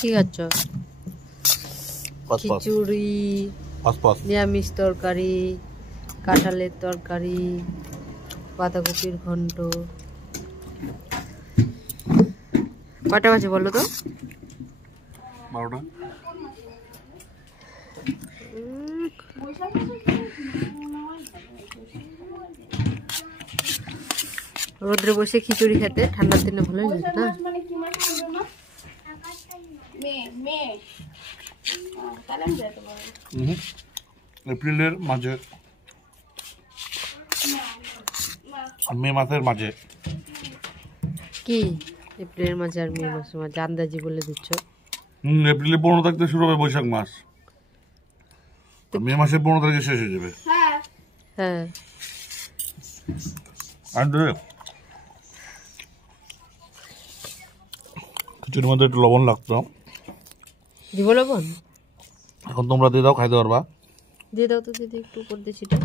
কি খাচ্ছ? খিচুড়ি, নিরামিষ তরকারি, কাঁঠালের তরকারি, বাঁধাকপির ঘন্ট। কয়টা বাজে বলো তো? 12টা। রোদ্রে বসে খিচুড়ি খেতে ঠান্ডার দিনে ভালো লাগে না? এপ্রিলের মাঝে, মে মাসের মাঝে। কি এপ্রিলের মাঝে আর মে মাসের মাঝে আন্দাজি বলে দিচ্ছ? এপ্রিলে 15 তারিখ থেকে শুরু হবে বৈশাখ মাস, মে মাসের 15 তারিখে শেষ হয়ে যাবে। হ্যাঁ, খিচুড়ির মধ্যে একটু লবণ লাগতো, দিব লবণ? এখন তোমরা দিয়ে দাও, খাইতে পারবা। দিয়ে দাও তো দিদি, একটু উপর দিয়ে ছিটা।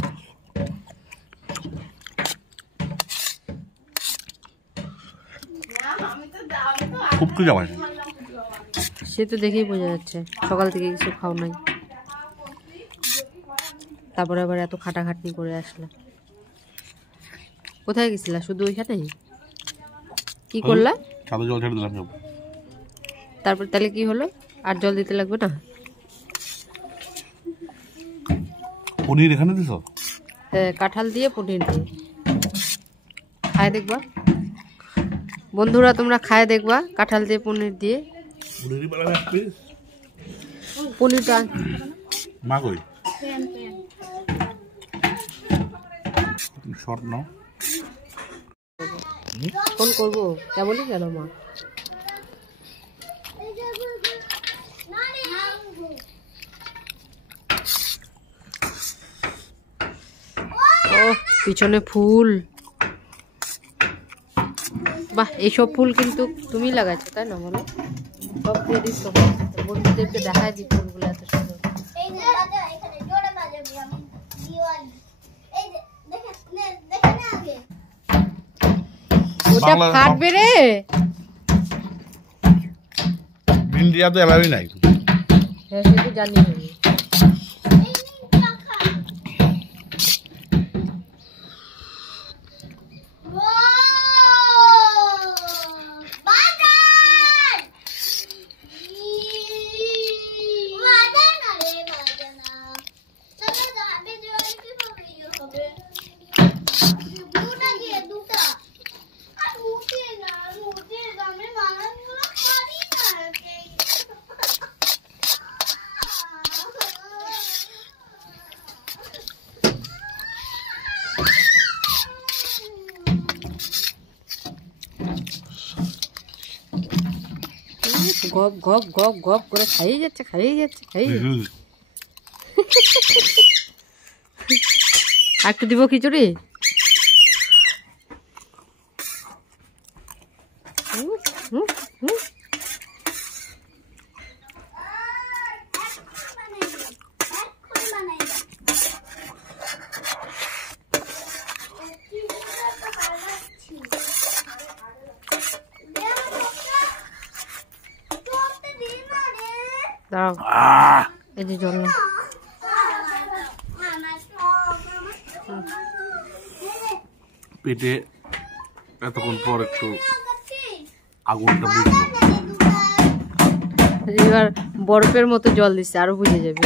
খুব কি জামাই, সে তো দেখেই বোঝা যাচ্ছে সকাল থেকে কিছু খাও নাই, তারপরে আবার এত খাটাখাটনি করে আসলা। কোথায় গেছিলা? শুধু ওইখানেই? কি করলা? ছাদে জল ছেড়ে দিলাম সব। তারপর তাহলে কি হলো? আর জল দিতে লাগবে না? পনির এখানে দিছ? হ্যাঁ, কাঁঠাল দিয়ে পনির দিয়ে খায় দেখবা বন্ধুরা, তোমরা খায় দেখবা কাঁঠাল দিয়ে পনির দিয়ে। পনিরটা মা কই? শর্ট নাও। ফোন করবো কেমনই গেল মা? ও পিছনে ফুল, বাহ! এইসব ফুল কিন্তু তুমি লাগাইছো তাই না? বলো, সব দিয়ে দিস বন্ধুদেরকে দেখায় দি ফুলগুলো এত সুন্দর। ওটা ফাটবে রে। ইন্ডিয়া তো এলাকাই নাই। হ্যাঁ, সেটা জানি আমি। গপ গপ গপ গপ করে খাইয়ে যাচ্ছে, খাইয়ে যাচ্ছে, খাইয়ে যাচ্ছে। আর একটু দিব খিচুড়ি? দাঁড়াও, এই যে জল। পেটে এতক্ষণ পর একটু আগুনটা বুঝলো। এবার বরফের মতো জল দিচ্ছে, আরো বুঝে যাবে।